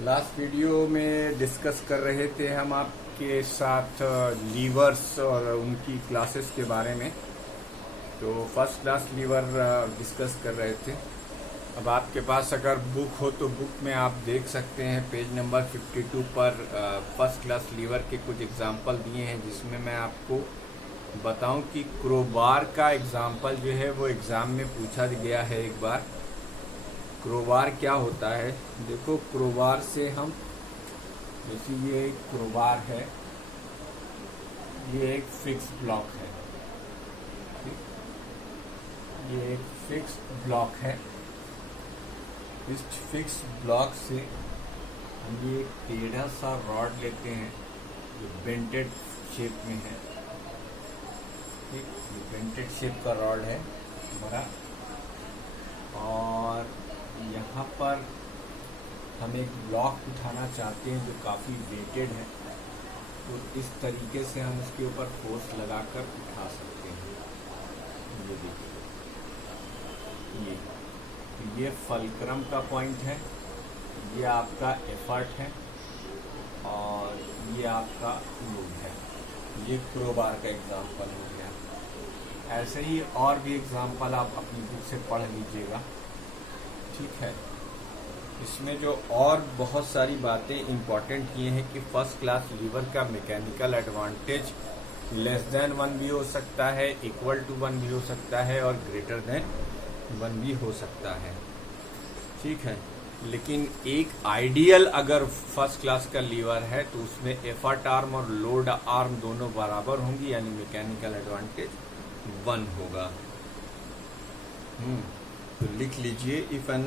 Last video में discuss कर रहे थे हम आपके साथ लीवर्स और उनकी क्लासेस के बारे में। तो फर्स्ट क्लास लीवर डिस्कस कर रहे थे। अब आपके पास अगर बुक हो तो बुक में आप देख सकते हैं पेज नंबर 52 पर फर्स्ट क्लास लीवर के कुछ एग्जाम्पल दिए हैं, जिसमें मैं आपको बताऊं कि क्रोबार का एग्जाम्पल जो है वो एग्ज़ाम में पूछा गया है एक बार। क्रोबार क्या होता है, देखो क्रोबार से हम, जैसे ये एक क्रोबार है, ये एक फिक्स ब्लॉक है, ये एक फिक्स ब्लॉक है। इस फिक्स ब्लॉक से हम ये एक टेढ़ा सा रॉड लेते हैं जो बेंटेड शेप में है, ठीक, ये बेंटेड शेप का रॉड है हमारा, और यहाँ पर हम एक ब्लॉक उठाना चाहते हैं जो काफ़ी वेटेड है, तो इस तरीके से हम इसके ऊपर फोर्स लगाकर उठा सकते हैं। ये देखिए, ये फलक्रम का पॉइंट है, ये आपका एफर्ट है और ये आपका लोड है। ये क्रोबार का एग्जाम्पल हो गया। ऐसे ही और भी एग्जाम्पल आप अपनी बुक से पढ़ लीजिएगा, ठीक है। इसमें जो और बहुत सारी बातें इम्पॉर्टेंट ये हैं कि फर्स्ट क्लास लीवर का मैकेनिकल एडवांटेज लेस देन 1 भी हो सकता है, इक्वल टू 1 भी हो सकता है और ग्रेटर देन 1 भी हो सकता है, ठीक है। लेकिन एक आइडियल अगर फर्स्ट क्लास का लीवर है तो उसमें एफर्ट आर्म और लोड आर्म दोनों बराबर होंगी, यानी मैकेनिकल एडवांटेज 1 होगा। तो लिख लीजिए, इफ एन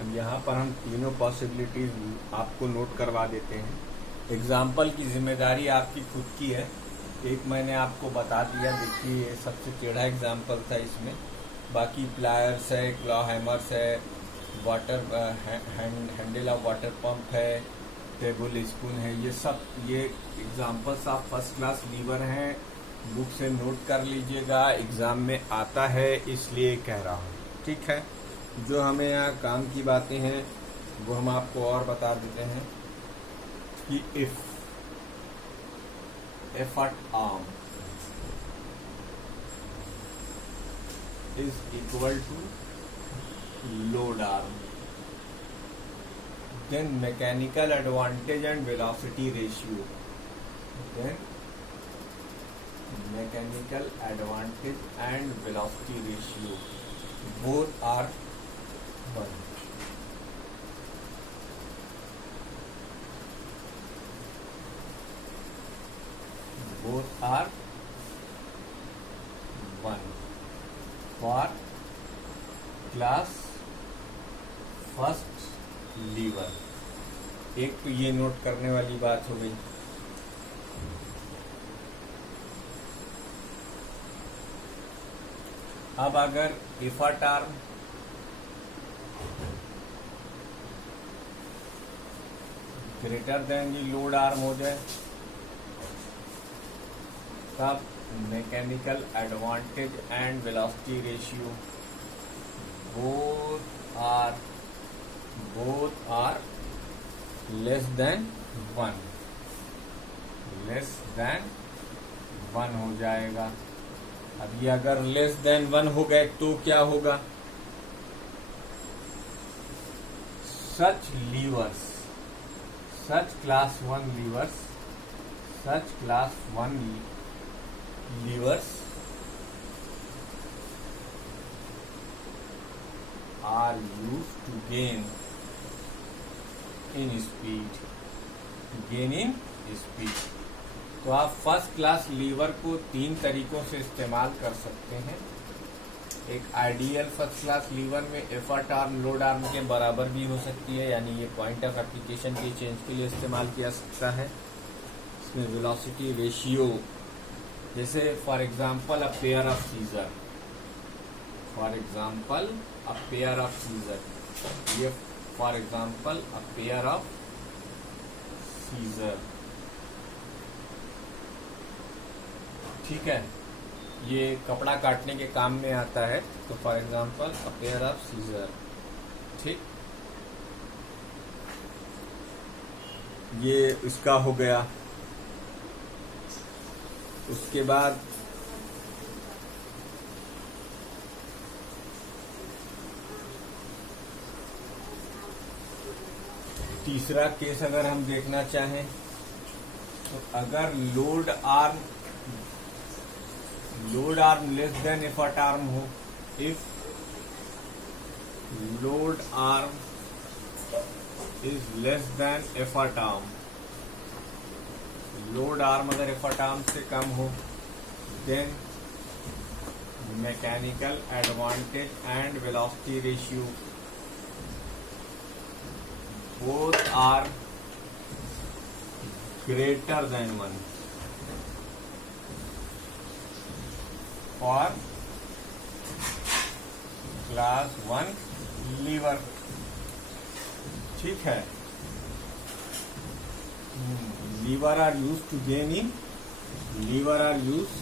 अब यहाँ पर हम तीनों पॉसिबिलिटीज आपको नोट करवा देते हैं। एग्जाम्पल की जिम्मेदारी आपकी खुद की है। एक मैंने आपको बता दिया, देखिए ये सबसे टेढ़ा एग्जाम्पल था इसमें, बाकी प्लायर्स है, क्लॉ हैमर्स है, water handle of water pump है, टेबल स्पून है, ये सब ये एग्जाम्पल्स आप फर्स्ट क्लास लीवर हैं, बुक से नोट कर लीजिएगा, एग्जाम में आता है इसलिए कह रहा हूँ, ठीक है। जो हमें यहाँ काम की बातें हैं वो हम आपको और बता देते हैं कि if effort arm is equal to load arm, then mechanical advantage and velocity ratio, then mechanical advantage and velocity ratio both are 1. Both are 1 for class first liver. एक तो ये नोट करने वाली बात हो गई। अब अगर एफर्ट आर्म ग्रेटर देन दी लोड आर्म हो जाए, तब mechanical advantage and velocity ratio both are less than 1 हो जाएगा। अब ये अगर लेस देन 1 हो गए तो क्या होगा, such class 1 levers are used to gain in speed। तो आप फर्स्ट क्लास लीवर को 3 तरीकों से इस्तेमाल कर सकते हैं। एक आइडियल फर्स्ट क्लास लीवर में एफर्ट आर्म लोड आर्म के बराबर भी हो सकती है, यानी ये पॉइंट ऑफ एप्लीकेशन के चेंज के लिए इस्तेमाल किया सकता है। इसमें वेलोसिटी रेशियो, जैसे for example a pair of scissor, ये for example a pair of scissor, ठीक है। ये कपड़ा काटने के काम में आता है। तो for example a pair of scissor, ठीक, ये इसका हो गया। उसके बाद तीसरा केस अगर हम देखना चाहें तो अगर load arm less than effort arm हो, if load arm is less than effort arm, load arm अगर एफर्ट आर्म से कम हो, then mechanical advantage and velocity ratio both are greater than 1 for class 1 lever, ठीक है। Lever are used to gain in lever are used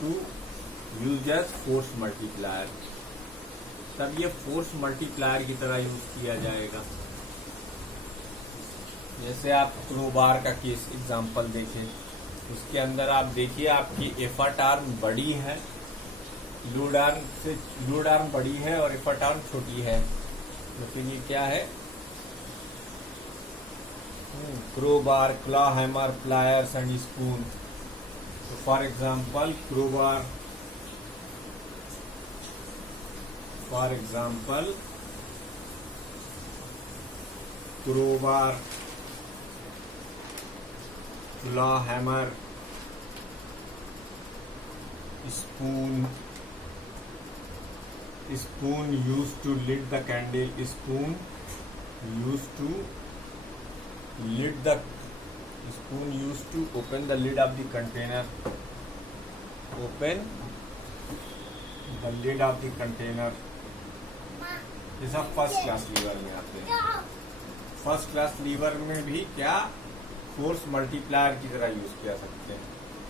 to use as force multiplier, तब ये force multiplier की तरह use किया जाएगा। जैसे आप क्रोबार का केस एग्जांपल देखें, उसके अंदर आप देखिए आपकी एफर्ट आर्म बड़ी है, लोड आर्म बड़ी है और एफर्ट आर्म छोटी है, तो फिर ये क्या है, crowbar, claw hammer, pliers and spoon. तो for example crowbar, claw hammer, spoon used to lit the candle, spoon used to open the lid of the container, ये सब फर्स्ट क्लास लीवर में आते हैं। फर्स्ट क्लास लीवर में भी क्या force multiplier की तरह यूज किया सकते हैं।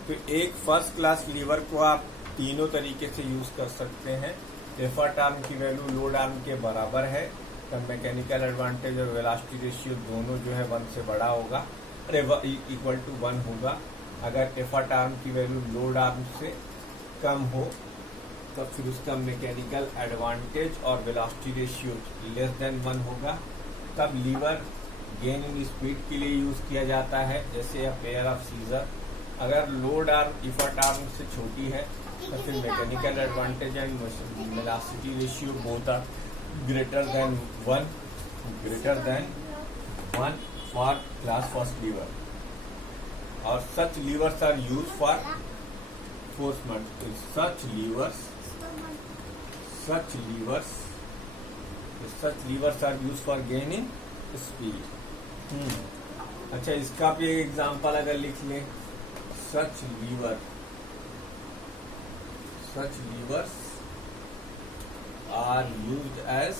तो एक फर्स्ट क्लास लीवर को आप तीनों तरीके से यूज कर सकते हैं। एफर्ट आर्म की वैल्यू लोड आर्म के बराबर है, तब मैकेनिकल एडवांटेज और वेलोसिटी रेशियो दोनों जो है 1 से बड़ा होगा, इक्वल टू 1 होगा। अगर एफर्ट आर्म की वैल्यू लोड आर्म से कम हो तो फिर उसका मैकेनिकल एडवांटेज और वेलोसिटी रेशियो लेस देन 1 होगा। तब लीवर गेन इन स्पीड के लिए यूज किया जाता है, जैसे अ पेयर ऑफ सीजर। अगर लोड आर्म एफर्ट आर्म से छोटी है तो फिर mechanical advantage and velocity ratio both are greater than 1 for class first lever. और such levers are use for force multiplier, such levers are used for gain in speed। अच्छा, इसका भी example अगर लिख लें, such levers are used as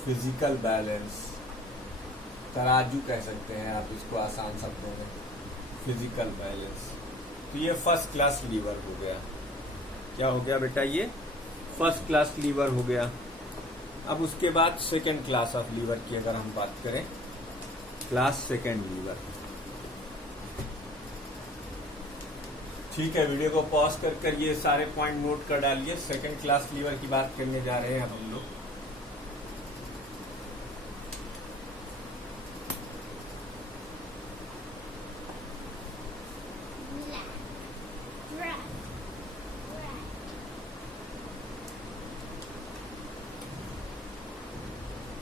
physical balance, तराजू कह सकते हैं आप इसको आसान शब्दों में, फिजिकल बैलेंस। तो ये फर्स्ट क्लास लीवर हो गया। क्या हो गया बेटा, ये फर्स्ट क्लास लीवर हो गया। अब उसके बाद सेकेंड क्लास ऑफ लीवर की अगर हम बात करें, क्लास सेकेंड लीवर। ठीक है, वीडियो को पॉज कर ये सारे पॉइंट नोट कर डालिए। सेकेंड क्लास लीवर की बात करने जा रहे हैं हम लोग।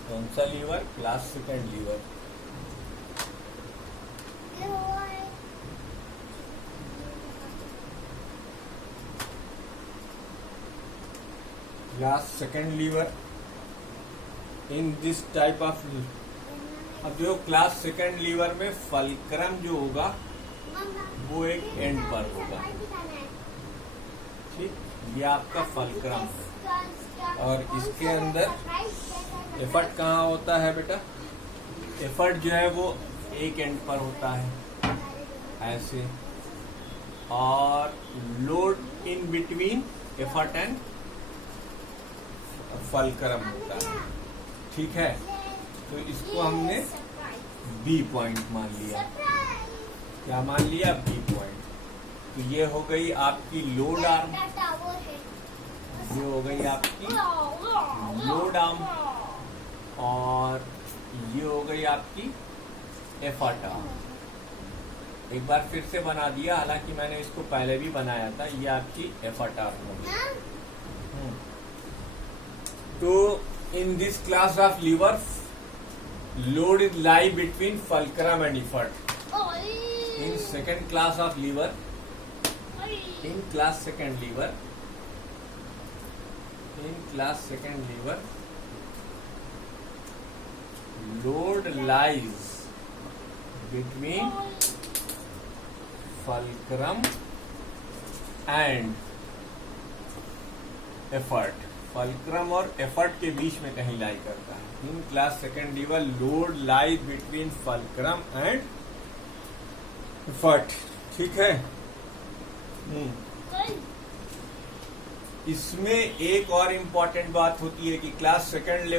कौन सा lever? Class second lever. Class second lever in this type of. अब जो क्लास सेकेंड लीवर में फलक्रम जो होगा वो एक एंड पर होगा, ठीक, ये आपका फलक्रम है। और इसके अंदर एफर्ट कहाँ होता है बेटा? एफर्ट जो है वो एक एंड पर होता है। ऐसे, और load in between effort and fulcrum होता है। ठीक है, तो इसको हमने बी पॉइंट मान लिया। क्या मान लिया? B point. तो ये हो गई आपकी लोड आर्म, ये हो गई आपकी लोड आर्म, और ये हो गई आपकी एफर्ट आर्म। एक बार फिर से बना दिया, हालांकि मैंने इसको पहले भी बनाया था। ये आपकी एफर्ट आर्म होगी। तो in this class of lever, load is lie between fulcrum and effort. In second class of lever, in class second lever, load lies between fulcrum and effort. Fulcrum और एफर्ट के बीच में कहीं lie करता है। In class second lever, load lies between fulcrum and effort. ठीक है। इसमें एक और इम्पॉर्टेंट बात होती है कि क्लास सेकेंड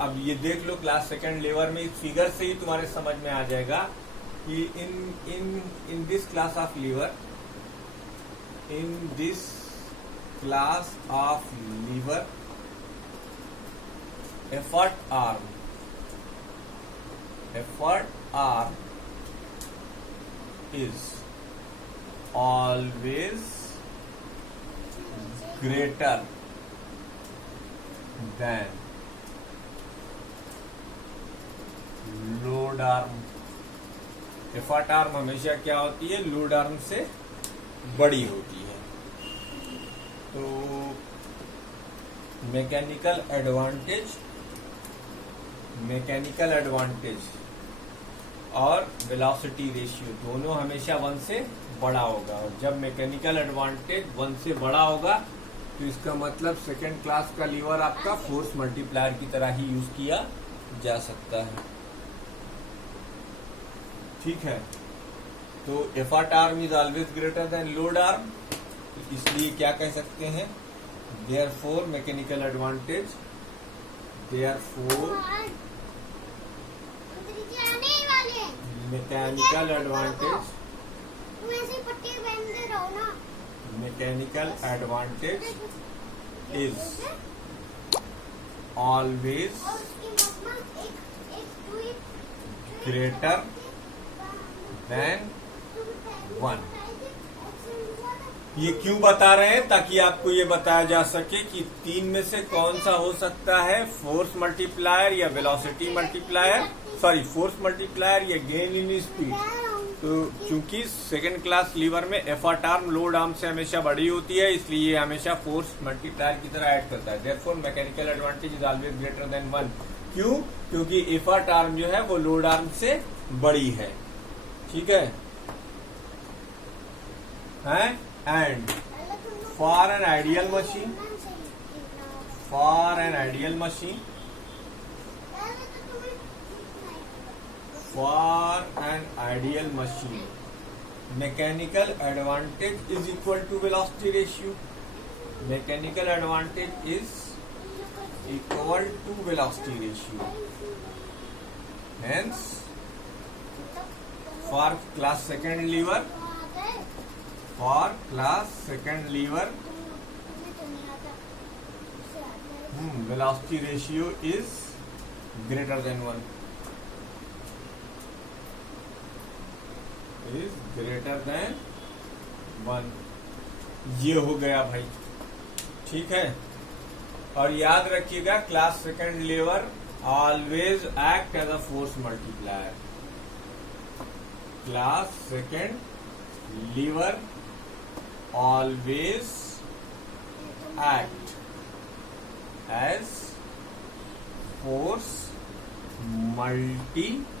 अब ये देख लो, क्लास सेकेंड लेवल में इस फिगर से ही तुम्हारे समझ में आ जाएगा कि in this class of lever, in this class of lever, effort arm is always greater than load arm. Effort arm हमेशा क्या होती है? लोड आर्म से बड़ी होती है। तो मैकेनिकल एडवांटेज और वेलोसिटी रेशियो दोनों हमेशा 1 से बड़ा होगा। और जब मैकेनिकल एडवांटेज 1 से बड़ा होगा तो इसका मतलब सेकेंड क्लास का लीवर आपका फोर्स मल्टीप्लायर की तरह ही यूज किया जा सकता है। ठीक है, तो effort arm is always greater than load arm, इसलिए क्या कह सकते हैं? Therefore mechanical advantage, mechanical advantage is always greater than 1। ये क्यों बता रहे हैं? ताकि आपको ये बताया जा सके कि 3 में से कौन सा हो सकता है, फोर्स मल्टीप्लायर या वेलोसिटी मल्टीप्लायर, फोर्स मल्टीप्लायर या गेन इन स्पीड। तो चूंकि सेकेंड क्लास लीवर में एफर्ट आर्म लोड आर्म से हमेशा बड़ी होती है, इसलिए ये हमेशा फोर्स मल्टीप्लायर की तरह ऐड करता है। Therefore mechanical advantage is always greater than 1। क्यों? क्योंकि एफर्ट आर्म जो है वो लोड आर्म से बड़ी है। ठीक है। And for an ideal machine, mechanical advantage is equal to velocity ratio. Mechanical advantage is equal to velocity ratio. Hence, for class second lever, velocity ratio is greater than 1. ये हो गया भाई। ठीक है, और याद रखिएगा class second lever always act as a force multiplier. Class second lever always act as force multiplier.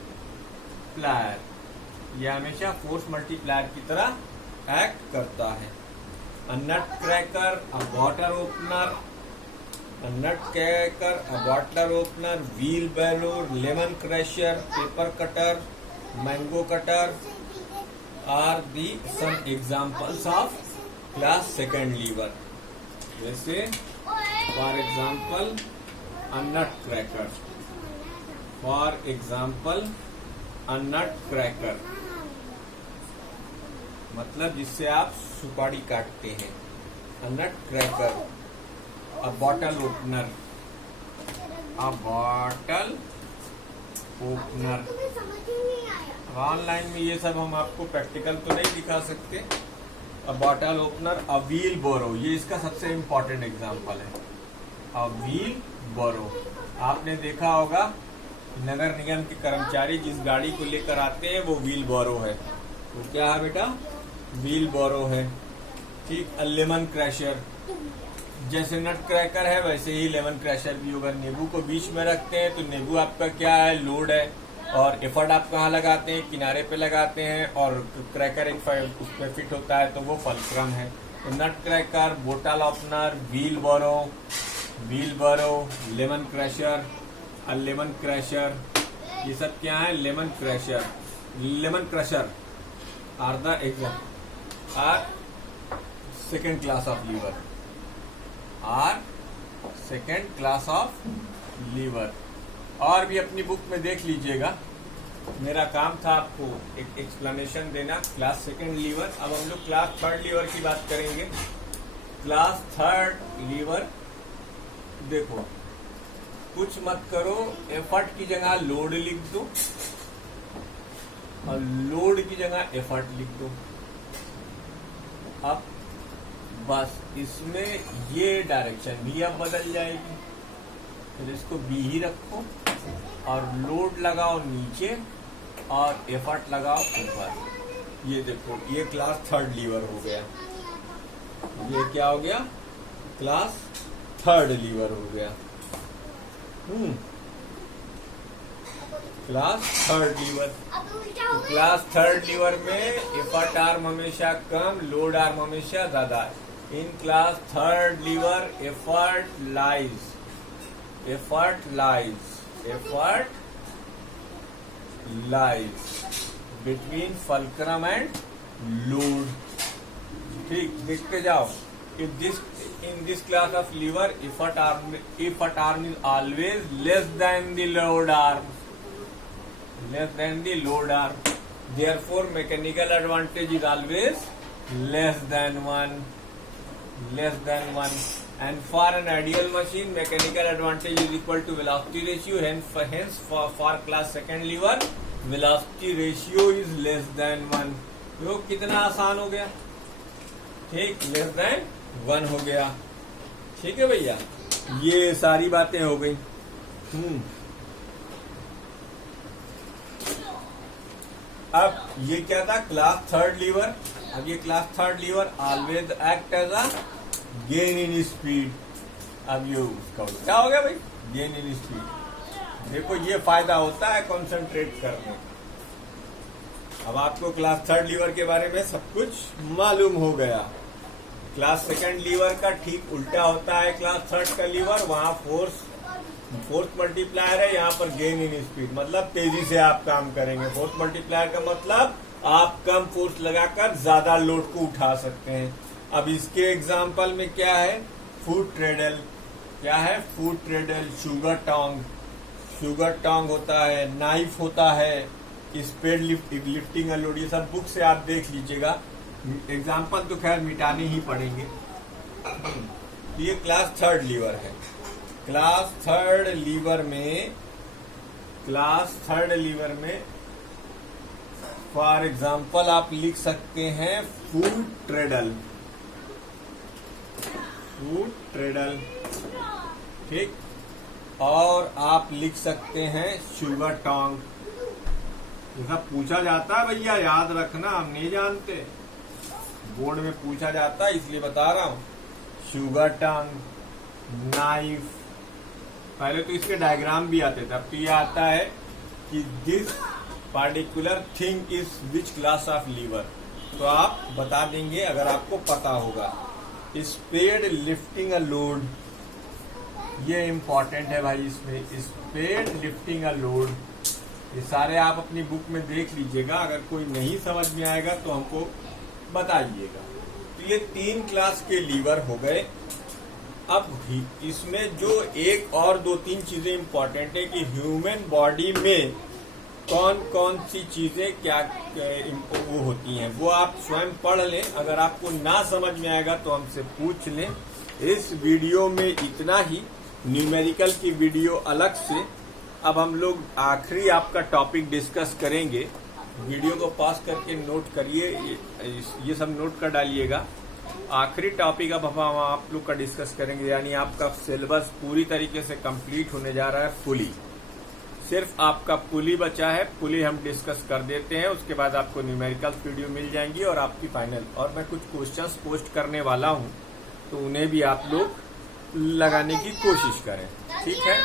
यह हमेशा फोर्स मल्टीप्लायर की तरह एक्ट करता है। A nut cracker, a bottle opener, wheelbarrow, lemon crusher, paper cutter, mango cutter, are the some examples of class second lever. जैसे for example a nut cracker, for example a nut cracker मतलब जिससे आप सुपारी काटते हैं। A nut cracker, a bottle opener, a bottle opener. Online में ये सब हम आपको प्रैक्टिकल तो नहीं दिखा सकते। A bottle opener, a wheel barrow, ये इसका सबसे इम्पोर्टेंट एग्जाम्पल है। अ व्हील बोरो, आपने देखा होगा नगर निगम के कर्मचारी जिस गाड़ी को लेकर आते हैं वो व्हील बोरो है। वो क्या है बेटा? व्हील बोरो है। ठीक। लेमन क्रैशर, जैसे नट क्रैकर है वैसे ही लेमन क्रैशर भी होगा। नींबू को बीच में रखते हैं तो नींबू आपका क्या है? लोड है। और एफर्ट आप कहाँ लगाते हैं? किनारे पे लगाते हैं। और क्रैकर एक उस पर फिट होता है तो वो फलक्रम है। तो nutcracker, bottle opener, wheelbarrow, lemon crusher, lemon crusher, ये सब क्या है? Lemon crusher are the example are second class of lever, are second class of lever. और भी अपनी बुक में देख लीजिएगा। मेरा काम था आपको एक एक्सप्लेनेशन देना क्लास सेकेंड लीवर। अब हम लोग क्लास थर्ड लीवर की बात करेंगे। क्लास थर्ड लीवर देखो, कुछ मत करो, एफर्ट की जगह लोड लिख दो और लोड की जगह एफर्ट लिख दो। अब बस इसमें ये डायरेक्शन भी अब बदल जाएगी। तो इसको बी ही रखो और लोड लगाओ नीचे और एफर्ट लगाओ ऊपर। ये देखो, ये क्लास थर्ड लीवर हो गया। ये क्या हो गया? क्लास थर्ड लीवर हो गया। Class third lever. तो क्लास थर्ड लीवर में एफर्ट आर्म हमेशा कम, लोड आर्म हमेशा ज्यादा। In class third lever effort lies between fulcrum and load. ठीक, देखते जाओ। In this class of lever, effort arm is always less than the load arm. Therefore, mechanical advantage is always less than one. And for an ideal machine, mechanical advantage is equal to velocity ratio. Hence, for class second lever, velocity ratio is less than 1. तो कितना आसान हो गया? ठीक, less than 1 हो गया। ठीक है भैया, ये सारी बातें हो गई। अब ये क्या था? Class third lever. अब ये class third lever always act as a gain in speed. अब ये उसका क्या हो गया भाई? Gain in speed. देखो, ये फायदा होता है कॉन्सेंट्रेट करने। अब आपको क्लास थर्ड लीवर के बारे में सब कुछ मालूम हो गया। क्लास सेकंड लीवर का ठीक उल्टा होता है क्लास थर्ड का लीवर। वहां फोर्स मल्टीप्लायर है, यहाँ पर गेन इन स्पीड, मतलब तेजी से आप काम करेंगे। फोर्स मल्टीप्लायर का मतलब आप कम फोर्स लगाकर ज्यादा लोड को उठा सकते हैं। अब इसके एग्जाम्पल में क्या है? फूड ट्रेडल। क्या है? फूड ट्रेडल, शुगर टोंग होता है, नाइफ होता है, स्पीड लिफ्टिंग लोड, ये सब बुक से आप देख लीजिएगा। एग्जाम्पल तो खैर मिटाने ही पड़ेंगे। ये क्लास थर्ड लीवर है। क्लास थर्ड लीवर में फॉर एग्जाम्पल आप लिख सकते हैं फूड ट्रेडल। ठीक, और आप लिख सकते हैं शुगर टोंग। ये सब पूछा जाता है भैया, याद रखना, हम नहीं जानते, बोर्ड में पूछा जाता है इसलिए बता रहा हूं। शुगर टंग, नाइफ, पहले तो इसके डायग्राम भी आते थे। अब तो ये आता है कि this particular thing is which class of lever, तो आप बता देंगे अगर आपको पता होगा। स्पीड लिफ्टिंग अ लोड, ये इंपॉर्टेंट है भाई। इसमें स्पीड लिफ्टिंग अ लोड, ये सारे आप अपनी बुक में देख लीजिएगा, अगर कोई नहीं समझ में आएगा तो हमको बताइएगा। तो ये 3 क्लास के लीवर हो गए। अब इसमें जो एक और 2-3 चीजें इंपॉर्टेंट है कि ह्यूमन बॉडी में कौन कौन सी चीजें क्या वो होती हैं, वो आप स्वयं पढ़ लें। अगर आपको ना समझ में आएगा तो हमसे पूछ लें। इस वीडियो में इतना ही, न्यूमेरिकल की वीडियो अलग से। अब हम लोग आखिरी आपका टॉपिक डिस्कस करेंगे। वीडियो को पॉज करके नोट करिए, ये सब नोट कर डालिएगा। आखिरी टॉपिक अब हम आप लोग का डिस्कस करेंगे, यानी आपका सिलेबस पूरी तरीके से कंप्लीट होने जा रहा है। पुली, सिर्फ आपका पुली बचा है, पुली हम डिस्कस कर देते हैं। उसके बाद आपको न्यूमेरिकल वीडियो मिल जाएंगी और आपकी फाइनल। और मैं कुछ क्वेश्चंस पोस्ट करने वाला हूं, तो उन्हें भी आप लोग लगाने की कोशिश करें, ठीक है।